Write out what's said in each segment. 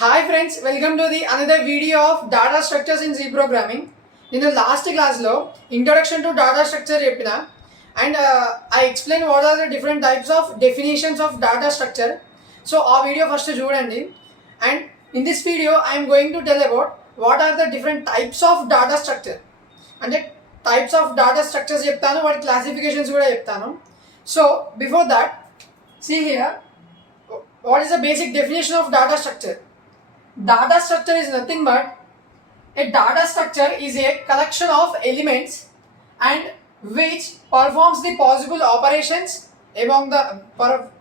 Hi friends, welcome to the another video of data structures in C programming. In the last class lo introduction to data structure cheppina and I explained what are the different types of definitions of data structure. So our video first chudandi, and in this video I am going to tell about what are the different types of data structure. And the types of data structures చెప్తాను, వాటి classifications కూడా చెప్తాను. So before that, see here, what is the basic definition of data structure? Data structure is nothing but a data structure is a collection of elements and which performs the possible operations among the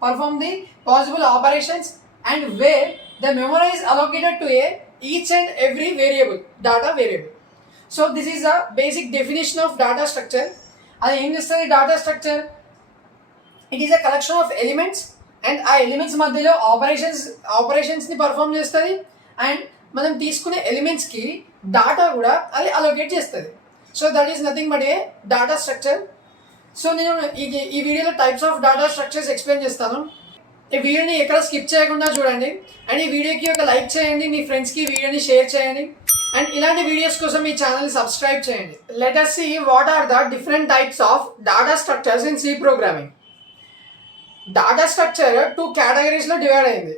perform the possible operations and where the memory is allocated to a each and every variable data variable. So this is the basic definition of data structure. And in this data structure, it is a collection of elements and ఆ ఎలిమెంట్స్ మధ్యలో ఆపరేషన్స్ని పర్ఫామ్ చేస్తుంది అండ్ మనం తీసుకునే ఎలిమెంట్స్కి డాటా కూడా అది అలోకేట్ చేస్తుంది. So that is nothing but A data structure. So నేను ఈ వీడియోలో types of data structures explain చేస్తాను. ఈ వీడియోని ఎక్కడ స్కిప్ చేయకుండా చూడండి అండ్ ఈ వీడియోకి ఒక లైక్ చేయండి, మీ ఫ్రెండ్స్కి వీడియోని షేర్ చేయండి అండ్ ఇలాంటి వీడియోస్ కోసం మీ ఛానల్ని సబ్స్క్రైబ్ చేయండి. Let us see what are the different types of data structures in C programming. Data structure two categories lo divide అయింది.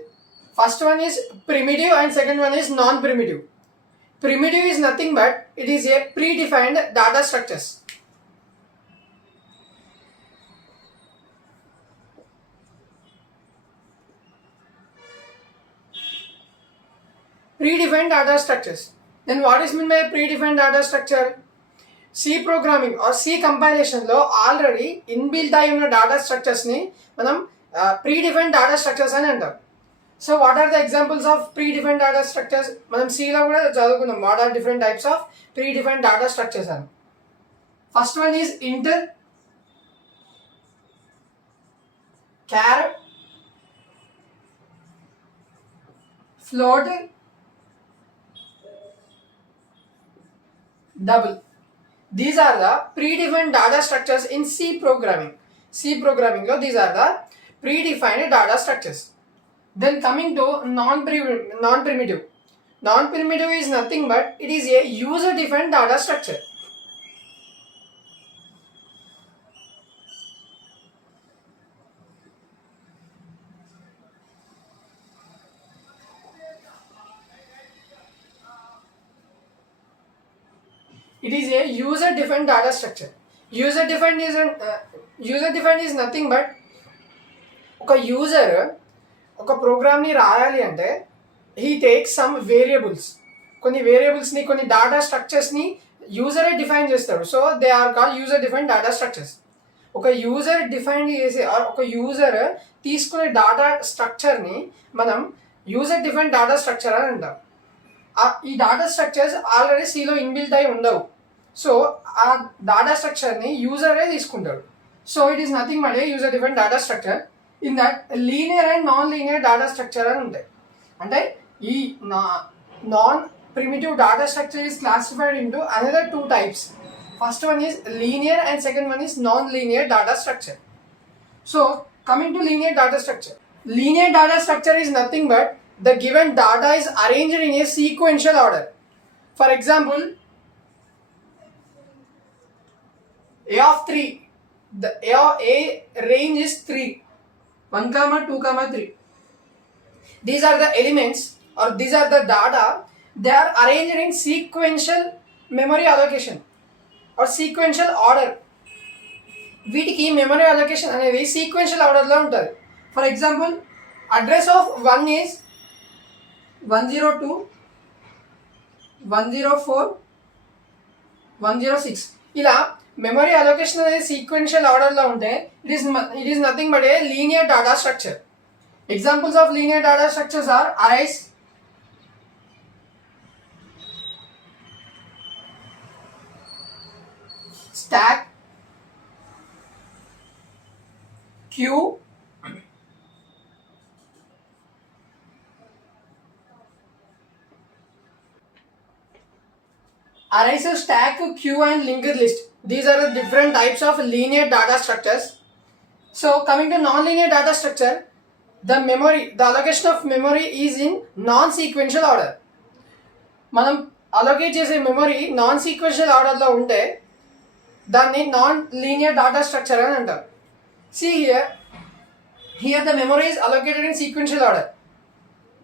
First one is primitive and second one is non-primitive. Primitive is nothing but it is a predefined data structures. Predefined data structures. Then what is meant by predefined data structure? C programming or C compilation లో already inbuilt అయి ఉన్న data structures ని మనం predefined data structures అని అంటాం. So what are the examples of predefined data structures? మనం సిలో కూడా చదువుకున్నాం what are different types of predefined data structures అని. First one is int, char, float, double. These are the predefined data structures in C programming. C programming lo these are the predefined data structures. Then coming to non-primitive. Non-primitive is nothing but it is a user defined data structure. It is a user-defined data structure. User-defined is nothing but ఒక యూజర్ ఒక ప్రోగ్రామ్ని రాయాలి అంటే he takes some variables, కొన్ని వేరియబుల్స్ని కొన్ని data స్ట్రక్చర్స్ని యూజరే డిఫైన్ చేస్తాడు. So they are called user define data structures. ఒక యూజర్ డిఫైన్ చేసే ఒక యూజర్ తీసుకునే డాటా స్ట్రక్చర్ని మనం యూజర్ డిఫైన్ డాటా స్ట్రక్చర్ అని అంటాం. ఈ డాటా స్ట్రక్చర్స్ ఆల్రెడీ సిలో ఇన్బిల్ట్ అయి ఉండవు. సో ఆ డాటా స్ట్రక్చర్ని యూజరే తీసుకుంటాడు. So it is nothing but A user define data structure. In that linear and non linear data structure అని ఉంటాయి. అంటే ఈ non primitive data structure is classified into another two types. First one is linear and second one is non linear data structure. So coming to linear data structure. Linear data structure is nothing but the given data is arranged in a sequential order. For example, a of 3, the a range is 3, 1 comma 2 comma 3. These are the elements or these are the data. They are arranged in sequential memory allocation or sequential order. వీటికి memory allocation అనేది sequential ఆర్డర్లో ఉంటుంది. For example, address of 1 ఈజ్ 102, 104, 106. ఇలా memory allocation అనేది sequential ఆర్డర్లో ఉంటే it is nothing but a linear data structure. Examples of linear data structures are arrays, stack, queue, arrays, stack, queue and linked list. These are the different types of linear data structures. So coming to non-linear data structure, the allocation of memory is in non-sequential order. మనం అలొకేట్ చేసే memory non sequential ఆర్డర్లో ఉంటే దాన్ని non linear data structure అని అంటారు. See here the memory is allocated in sequential order.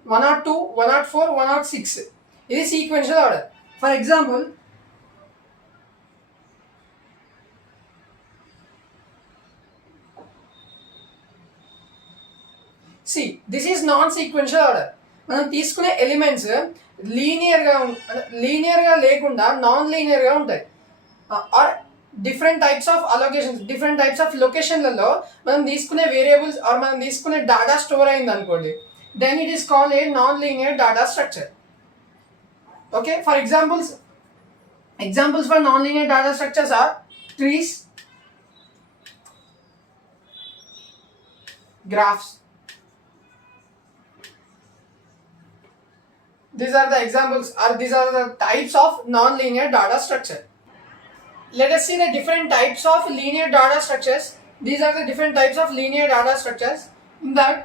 102, 104, 106. ఇది sequential order. For example, see this is non-sequential order. మనం తీసుకునే ఎలిమెంట్స్ లీనియర్గా లేకుండా నాన్ లీనియర్గా ఉంటాయి. Are different types of allocations, different types of లొకేషన్లలో మనం తీసుకునే వేరియబుల్స్ ఆర్ మనం తీసుకునే డాటా స్టోర్ అయింది అనుకోండి, then it is called a non linear data structure. Okay, for examples for non linear data structures are trees, graphs. These are the examples, or these are the types of non-linear data structure. Let us see the different types of linear data structures. These are the different types of linear data structures. In that,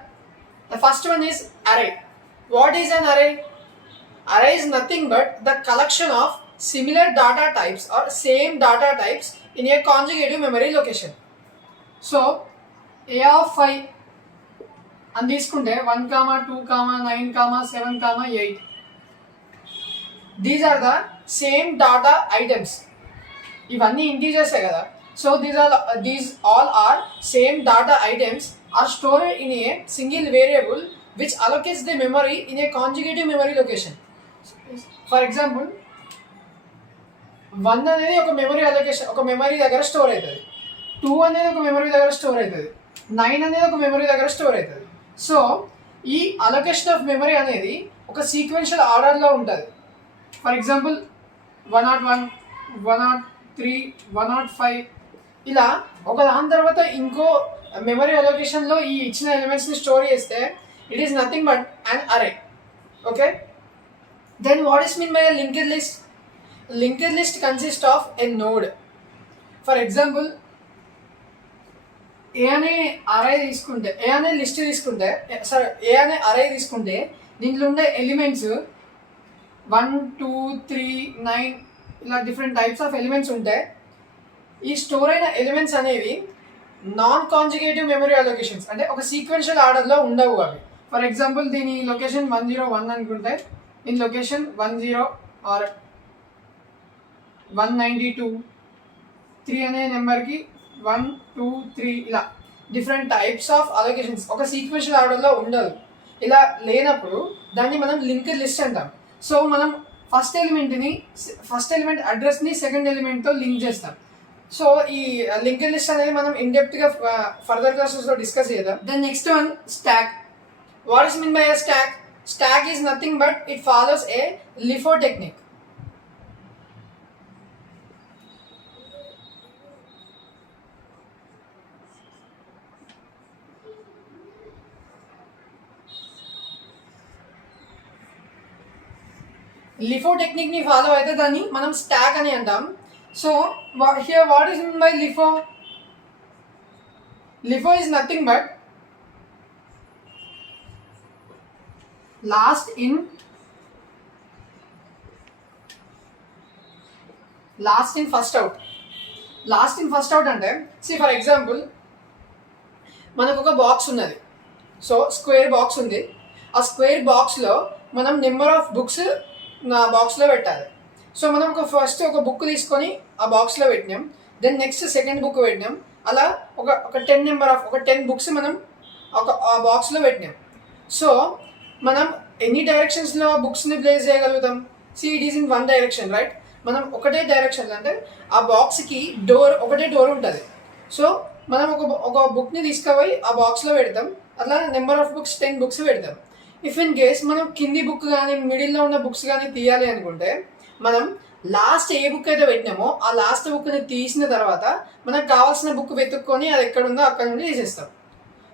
the first one is array. What is an array? Array is nothing but the collection of similar data types or same data types in a conjugative memory location. So, a of 5 అని తీసుకుంటే 1, 2, 9, 7, 8. These are the same data items. ఇవన్నీ ఇంటీజర్సే కదా. So these all are same data items are stored in a single variable which allocates the memory in a conjugative memory location. For example, 1 అనేది ఒక memory allocation, ఒక మెమరీ దగ్గర స్టోర్ అవుతుంది. 2 అనేది ఒక మెమరీ దగ్గర స్టోర్ అవుతుంది. 9 అనేది ఒక మెమరీ దగ్గర స్టోర్ అవుతుంది. సో ఈ అలొకేషన్ ఆఫ్ మెమరీ అనేది ఒక సీక్వెన్షియల్ ఆర్డర్లో ఉంటుంది. ఫర్ ఎగ్జాంపుల్ 101, 103, 105 ఇలా ఒక దాని తర్వాత ఇంకో మెమరీ అలొకేషన్లో ఈ ఇచ్చిన ఎలిమెంట్స్ని స్టోర్ చేస్తే it is nothing but an array. Okay, then what is mean by a linked list? Linked list consist of a node. For example A అనే అరే తీసుకుంటే, ఏ అనే లిస్ట్ తీసుకుంటే, ఏ అనే అరే తీసుకుంటే దీంట్లో ఉండే ఎలిమెంట్స్ 1, 2, 3, 9 ఇలా డిఫరెంట్ టైప్స్ ఆఫ్ ఎలిమెంట్స్ ఉంటాయి. ఈ స్టోర్ అయిన ఎలిమెంట్స్ అనేవి నాన్ కాంజుగేటివ్ మెమరీ అలొకేషన్స్, అంటే ఒక సీక్వెన్షియల్ ఆర్డర్లో ఉండవు అవి. ఫర్ ఎగ్జాంపుల్ దీని లొకేషన్ 101 అనుకుంటే దీని లొకేషన్ 10 ఆర్ 192, 3 అనే నెంబర్కి 1, 2, 3 ఇలా డిఫరెంట్ టైప్స్ ఆఫ్ అలొకేషన్స్ ఒక సీక్వెన్షియల్ ఆర్డర్లో ఉండదు. ఇలా లేనప్పుడు దాన్ని మనం లింక్డ్ లిస్ట్ అంటాం. సో మనం ఫస్ట్ ఎలిమెంట్ అడ్రస్ని సెకండ్ ఎలిమెంట్తో లింక్ చేస్తాం. సో ఈ లింక్డ్ లిస్ట్ అనేది మనం ఇన్డెప్త్గా ఫర్దర్ క్లాసెస్లో డిస్కస్ చేద్దాం. Then next one stack. What is mean by a stack? Stack is nothing but it follows a LIFO technique. LIFO టెక్నిక్ని ఫాలో అయితే దాన్ని మనం స్టాక్ అని అంటాం. So here what is mean by LIFO? LIFO is nothing but last in first out. Last in first out అంటే for example మనకు ఒక బాక్స్ ఉన్నది. సో స్క్వేర్ బాక్స్ ఉంది. ఆ స్క్వేర్ బాక్స్లో మనం నెంబర్ ఆఫ్ బుక్స్ నా బాక్స్లో పెట్టాలి. సో మనం ఫస్ట్ ఒక బుక్ తీసుకొని ఆ బాక్స్లో పెట్టినాం. దెన్ నెక్స్ట్ సెకండ్ బుక్ పెట్టినాం. అలా ఒక 10 బుక్స్ మనం ఆ బాక్స్లో పెట్టినాం. సో మనం ఎన్ని డైరెక్షన్స్లో బుక్స్ని ప్లేస్ చేయగలుగుతాం? It is in one direction, right? మనం ఒకటే డైరెక్షన్, అంటే ఆ బాక్స్కి ఒకటే డోర్ ఉంటుంది. సో మనం ఒక బుక్ని తీసుకుపోయి ఆ బాక్స్లో పెడతాం. అట్లా నెంబర్ ఆఫ్ బుక్స్ 10 బుక్స్ పెడతాం. ఇఫ్ ఇన్ కేస్ మనం కింది బుక్ కానీ మిడిల్లో ఉన్న బుక్స్ కానీ తీయాలి అనుకుంటే మనం లాస్ట్ ఏ బుక్ అయితే పెట్టినామో ఆ లాస్ట్ బుక్ని తీసిన తర్వాత మనకు కావాల్సిన బుక్ వెతుక్కొని అది ఎక్కడ ఉందో అక్కడ నుండి తీసేస్తాం.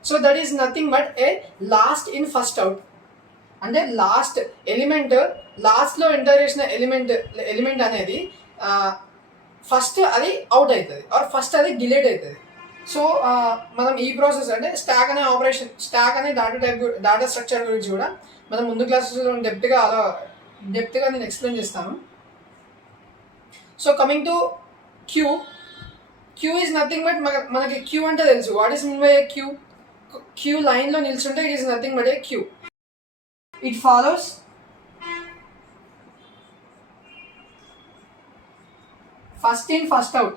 So that is nothing but A last in first out. అంటే లాస్ట్ ఎలిమెంట్, లాస్ట్లో ఎంటర్ చేసిన ఎలిమెంట్ అనేది ఫస్ట్ అది అవుట్ అవుతుంది ఆర్ ఫస్ట్ అది డిలీట్ అవుతుంది. సో మనం ఈ ప్రాసెస్ అంటే స్టాక్ అనే డేటా స్ట్రక్చర్ గురించి కూడా మనం ముందు క్లాసెస్లో డెప్త్గా నేను ఎక్స్ప్లెయిన్ చేస్తాను. So coming to queue. Queue is nothing but మనకి క్యూ అంటే తెలుసు. What is mean by a queue? Queue లైన్లో నిల్చుంటే it is nothing but a queue. It follows first in first out.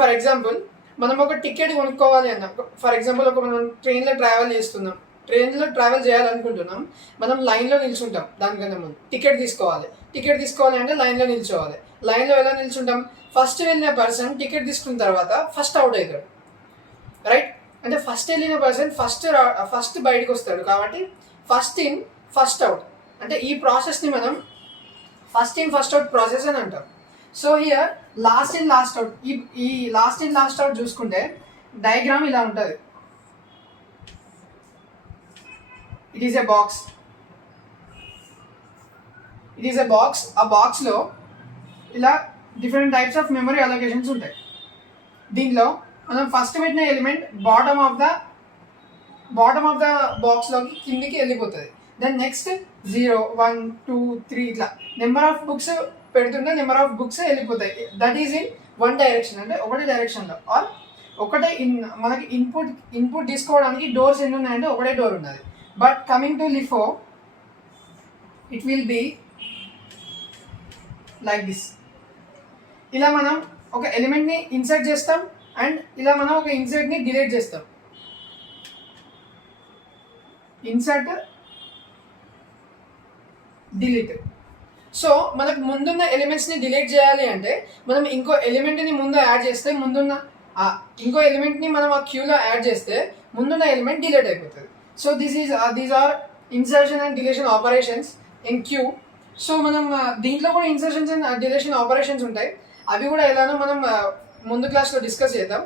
For example మనం ఒక టికెట్ కొనుక్కోవాలి అన్నాం. ఫర్ ఎగ్జాంపుల్ మనం ట్రైన్లో ట్రావెల్ చేస్తున్నాం, ట్రైన్లో ట్రావెల్ చేయాలనుకుంటున్నాం. మనం లైన్లో నిల్చుంటాం. దానికన్నా ముందు టికెట్ తీసుకోవాలి అంటే లైన్లో నిల్చోవాలి. లైన్లో ఎలా నిల్చుంటాం? ఫస్ట్ వెళ్ళిన పర్సన్ టికెట్ తీసుకున్న తర్వాత ఫస్ట్ అవుట్ అవుతాడు, రైట్? అంటే ఫస్ట్ వెళ్ళిన పర్సన్ ఫస్ట్ బయటకు వస్తాడు. కాబట్టి ఫస్ట్ ఇన్ ఫస్ట్ అవుట్ అంటే ఈ ప్రాసెస్ని మనం first in first out process అని అంటాం. So here last in last out. ఈ లాస్ట్ ఇన్ లాస్ట్ అవుట్ చూసుకుంటే డయాగ్రామ్ ఇలా ఉంటుంది. It is a box. ఆ బాక్స్లో ఇలా different types of memory allocations ఉంటాయి. దీనిలో మనం ఫస్ట్ పెట్టిన ఎలిమెంట్ బాటమ్ ఆఫ్ ద బాక్స్లోకి కిందికి వెళ్ళిపోతుంది. దెన్ నెక్స్ట్ 0, 1, 2, 3 ఇట్లా నెంబర్ ఆఫ్ బుక్స్ పెడుతుంటే నెంబర్ ఆఫ్ బుక్స్ వెళ్ళిపోతాయి. That is in one direction అంటే ఒకటే డైరెక్షన్లో. ఆర్ ఒకటే మనకి ఇన్పుట్ తీసుకోవడానికి డోర్స్ ఎన్ని ఉన్నాయంటే ఒకటే డోర్ ఉన్నది. But coming to LIFO it will be like this. ఇలా మనం ఒక ఎలిమెంట్ని ఇన్సర్ట్ చేస్తాం అండ్ ఇలా మనం ఒక ఇన్సర్ట్ని డిలీట్ చేస్తాం. Insert delete. సో మనకు ముందున్న ఎలిమెంట్స్ని డిలీట్ చేయాలి అంటే మనం ఇంకో ఎలిమెంట్ని ముందు యాడ్ చేస్తే ఇంకో ఎలిమెంట్ని మనం ఆ క్యూలో యాడ్ చేస్తే ముందున్న ఎలిమెంట్ డిలీట్ అయిపోతుంది. So these are insertion and deletion operations in queue. సో మనం దీంట్లో కూడా ఇన్సర్షన్స్ అండ్ డిలీషన్ ఆపరేషన్స్ ఉంటాయి. అవి కూడా ఎలానో మనం ముందు క్లాస్లో డిస్కస్ చేద్దాం.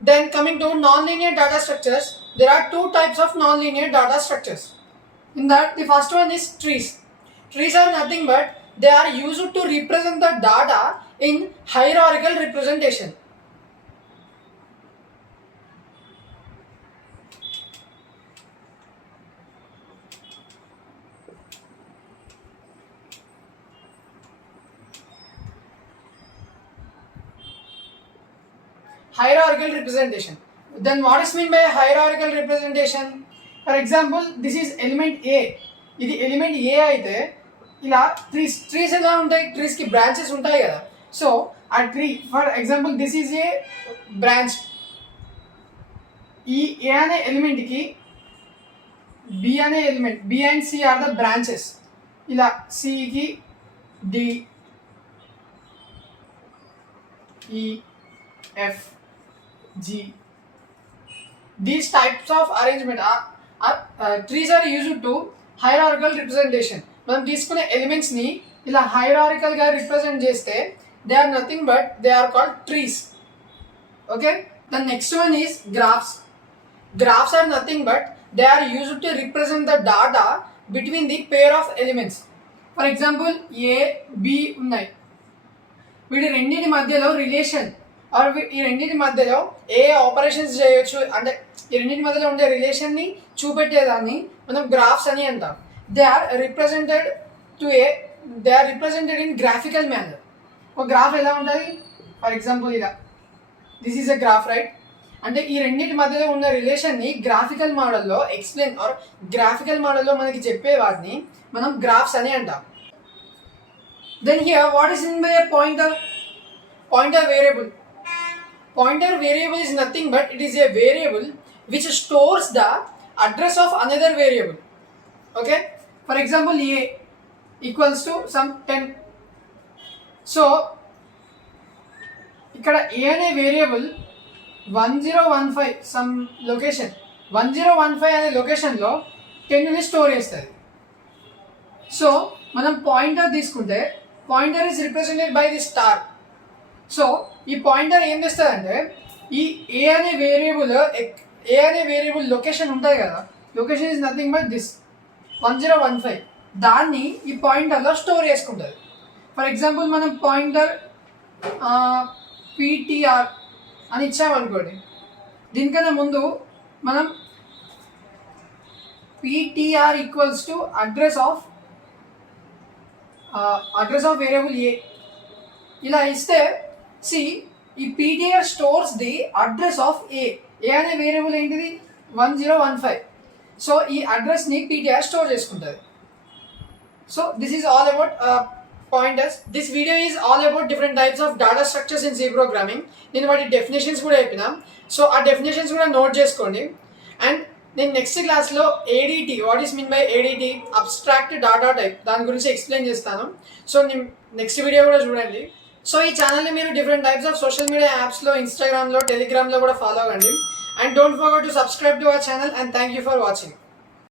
Then coming to non-linear data structures, there are two types of non-linear data structures. In that, the first one is trees. Trees are nothing but they are used to represent the data in hierarchical representation. Hierarchical representation. Then what is meant by hierarchical representation? For example, this is element A. ఇది ఎలిమెంట్ ఏ అయితే ఇలా ట్రీస్ ఎలా ఉంటాయి? ట్రీస్కి బ్రాంచెస్ ఉంటాయి కదా. So ఆ tree for example this is a branch. ఈ ఏ అనే ఎలిమెంట్కి బి అనే element, B and C are the branches. ఇలా సికి D, E, F, G. These types of arrangement trees are used to hierarchical representation. మనం తీసుకునే ఎలిమెంట్స్ ని ఇలా హైరారికల్ గా రిప్రజెంట్ చేస్తే they are nothing but they are called trees. Okay. The next one is graphs. Graphs are nothing but they are used to represent the data between the pair of elements. For example A, B ఉన్నాయి. వీటి రెండింటి మధ్యలో రిలేషన్ ఈ రెండింటి మధ్యలో ఏ ఆపరేషన్స్ చేయొచ్చు అంటే ఈ రెండింటి మధ్యలో ఉండే రిలేషన్ని చూపెట్టేదాన్ని మనం గ్రాఫ్స్ అని అంటాం. They are represented in graphical manner. ఒక గ్రాఫ్ ఎలా ఉంటుంది? ఫర్ ఎగ్జాంపుల్ ఇలా this is a graph, right? అంటే ఈ రెండింటి మధ్యలో ఉన్న రిలేషన్ని గ్రాఫికల్ మోడల్లో గ్రాఫికల్ మోడల్లో మనకి చెప్పే వాటిని మనం గ్రాఫ్స్ అని అంటాం. Then here what is in by a pointer variable. Pointer variable is nothing but it is a variable which stores the address of another variable. Okay, for example a equals to some 10. So ఇక్కడ a అనే variable 1015 some location 1015 అనే లొకేషన్లో 10ని store చేస్తుంది. So మనం pointer తీసుకుంటే pointer is represented by the star. So ఈ pointer ఏం చేస్తుందంటే ఈ ఏ అనే వేరియబుల్ లొకేషన్ ఉంటుంది కదా, location is nothing but this 1015, దాన్ని ఈ పాయింటర్లో స్టోర్ చేసుకుంటుంది. ఫర్ ఎగ్జాంపుల్ మనం పాయింటర్ పీటీఆర్ అని ఇచ్చామనుకోండి, దీనికన్నా ముందు మనం ptr equals to address of variable A ఇలా ఇస్తే సి ఈ ptr stores the address of ఏ అనే వేరియబుల్ ఏంటిది 1015. సో ఈ అడ్రస్ని ptr స్టోర్ చేసుకుంటుంది. So this is all about pointers. This video is all about different types of data structures in C programming. నేను వాటి డెఫినేషన్స్ కూడా చెప్పిన, సో ఆ డెఫినేషన్స్ కూడా నోట్ చేసుకోండి. అండ్ నేను నెక్స్ట్ క్లాస్లో ADT, what is mean by ADT, abstract data type, దాని గురించి ఎక్స్ప్లెయిన్ చేస్తాను. సో నేను నెక్స్ట్ వీడియో కూడా చూడండి. సో ఈ ఛానల్ని మీరు different types of social media యాప్స్లో, ఇన్స్టాగ్రామ్లో, టెలిగ్రామ్లో కూడా ఫాలో అవ్వండి. And don't forget to subscribe to our channel. And thank you for watching.